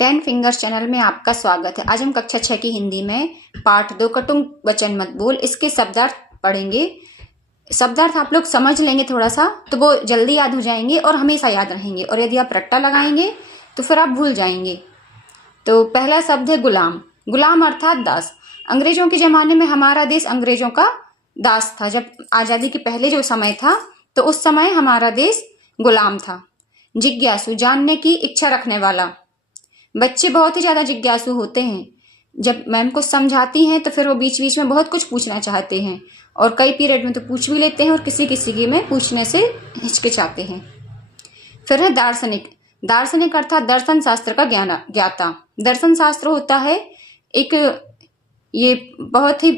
10 fingers channel में आपका स्वागत है। आज हम कक्षा 6 की हिंदी में पाठ 2 कटुंग वचन मत बोल इसके शब्दार्थ पढ़ेंगे। शब्दार्थ आप लोग समझ लेंगे थोड़ा सा तो वो जल्दी याद हो जाएंगे और हमेशा याद रहेंगे, और यदि आप रट्टा लगाएंगे तो फिर आप भूल जाएंगे। तो पहला शब्द है गुलाम। गुलाम अर्थात दास। अंग्रेजों के ज़माने में हमारा देश अंग्रेजों का दास था। जब आज़ादी के पहले जो समय था तो उस समय हमारा देश गुलाम था। जिज्ञासु, जानने की इच्छा रखने वाला। बच्चे बहुत ही ज़्यादा जिज्ञासु होते हैं। जब मैम कुछ समझाती हैं तो फिर वो बीच बीच में बहुत कुछ पूछना चाहते हैं, और कई पीरियड में तो पूछ भी लेते हैं और किसी किसी के में पूछने से हिचकिचाते हैं। फिर है दार्शनिक। दार्शनिक अर्थात दर्शन शास्त्र का ज्ञाता। दर्शन शास्त्र होता है एक, ये बहुत ही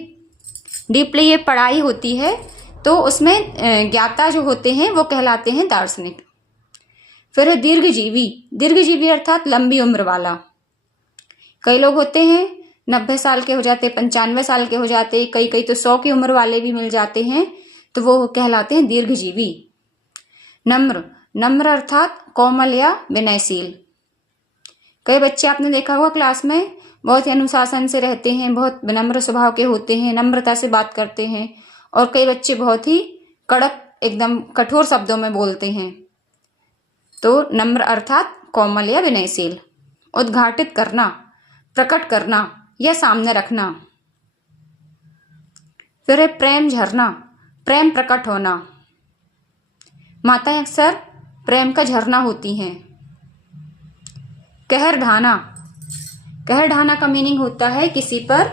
डीपली ये पढ़ाई होती है, तो उसमें ज्ञाता जो होते हैं वो कहलाते हैं दार्शनिक। फिर है दीर्घजीवी। दीर्घजीवी अर्थात लंबी उम्र वाला। कई लोग होते हैं 90 साल के हो जाते, 95 साल के हो जाते, कई तो 100 की उम्र वाले भी मिल जाते हैं, तो वो कहलाते हैं दीर्घजीवी। नम्र। नम्र अर्थात कोमल या विनयशील। कई बच्चे आपने देखा होगा क्लास में बहुत ही अनुशासन से रहते हैं, बहुत विनम्र स्वभाव के होते हैं, नम्रता से बात करते हैं, और कई बच्चे बहुत ही कड़क एकदम कठोर शब्दों में बोलते हैं। तो नम्र अर्थात कोमल या विनयशील। उद्घाटित करना, प्रकट करना या सामने रखना। फिर है प्रेम झरना। प्रेम प्रकट होना। माताएं अक्सर प्रेम का झरना होती हैं। कहर ढाना। कहर ढाना का मीनिंग होता है किसी पर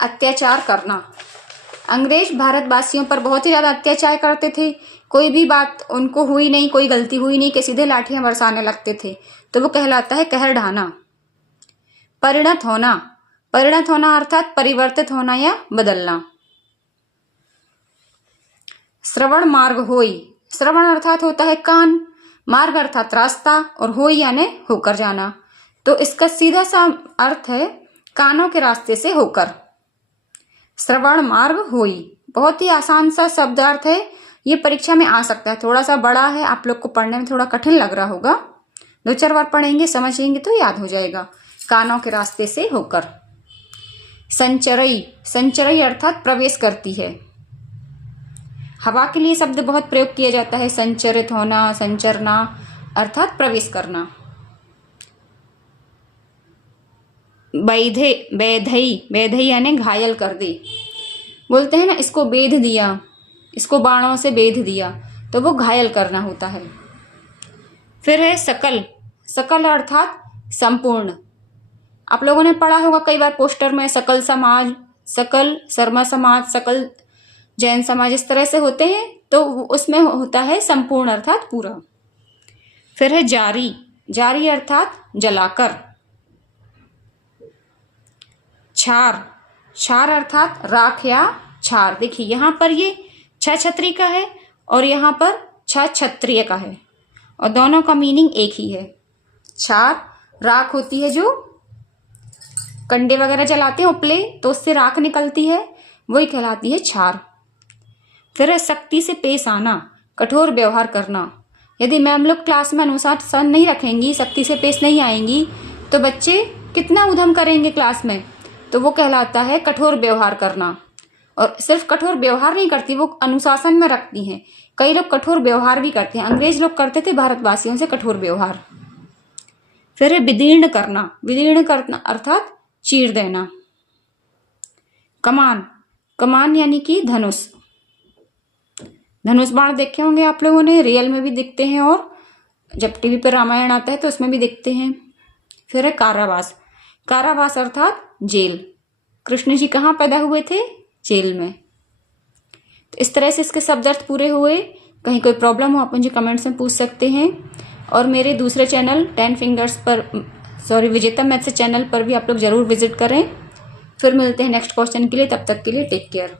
अत्याचार करना। अंग्रेज भारतवासियों पर बहुत ही ज़्यादा अत्याचार करते थे। कोई भी बात उनको हुई नहीं, कोई गलती हुई नहीं कि सीधे लाठियां बरसाने लगते थे, तो वो कहलाता है कहर ढाना। परिणत होना। परिणत होना अर्थात परिवर्तित होना या बदलना। श्रवण मार्ग होई। श्रवण अर्थात होता है कान, मार्ग अर्थात रास्ता, और होई यानी होकर जाना। तो इसका सीधा सा अर्थ है कानों के रास्ते से होकर। श्रवण मार्ग होई बहुत ही आसान सा शब्दार्थ है। ये परीक्षा में आ सकता है। थोड़ा सा बड़ा है, आप लोग को पढ़ने में थोड़ा कठिन लग रहा होगा। 2-4 बार पढ़ेंगे, समझेंगे तो याद हो जाएगा। कानों के रास्ते से होकर। संचरई। संचरई अर्थात प्रवेश करती है। हवा के लिए शब्द बहुत प्रयोग किया जाता है। संचरित होना, संचरना अर्थात प्रवेश करना। बैधे। बैधई। बैधई यानी घायल कर दे। बोलते हैं ना, इसको बेध दिया, इसको बाणों से बेध दिया, तो वो घायल करना होता है। फिर है सकल। सकल अर्थात संपूर्ण। आप लोगों ने पढ़ा होगा कई बार पोस्टर में सकल समाज, सकल शर्मा समाज, सकल जैन समाज, इस तरह से होते हैं, तो उसमें होता है संपूर्ण अर्थात पूरा। फिर है जारी। जारी अर्थात जलाकर। छार। छार अर्थात राख या छार। देखिए यहाँ पर ये छत्री का है और यहाँ पर क्षत्रिय का है, और दोनों का मीनिंग एक ही है। छार राख होती है, जो कंडे वगैरह जलाते हैं उपले तो उससे राख निकलती है, वही कहलाती है छार। फिर है सख्ती से पेश आना, कठोर व्यवहार करना। यदि मैम लोग क्लास में अनुशासन नहीं रखेंगी, सख्ती से पेश नहीं आएंगी, तो बच्चे कितना उधम करेंगे क्लास में, तो वो कहलाता है कठोर व्यवहार करना। और सिर्फ कठोर व्यवहार नहीं करती, वो अनुशासन में रखती हैं। कई लोग कठोर व्यवहार भी करते हैं। अंग्रेज लोग करते थे भारतवासियों से कठोर व्यवहार। फिर है विदीर्ण करना। विदीर्ण करना अर्थात चीर देना। कमान। कमान यानी कि धनुष। धनुष बाण देखे होंगे आप लोगों ने, रियल में भी दिखते हैं, और जब टीवी पर रामायण आता है तो उसमें भी दिखते हैं। फिर है कारावास। कारावास अर्थात जेल। कृष्ण जी कहाँ पैदा हुए थे? जेल में। तो इस तरह से इसके शब्दार्थ पूरे हुए। कहीं कोई प्रॉब्लम हो आप मुझे कमेंट्स में पूछ सकते हैं, और मेरे दूसरे चैनल 10 फिंगर्स पर, विजेता मैथ्स चैनल पर भी आप लोग जरूर विजिट करें। फिर मिलते हैं नेक्स्ट क्वेश्चन के लिए। तब तक के लिए टेक केयर।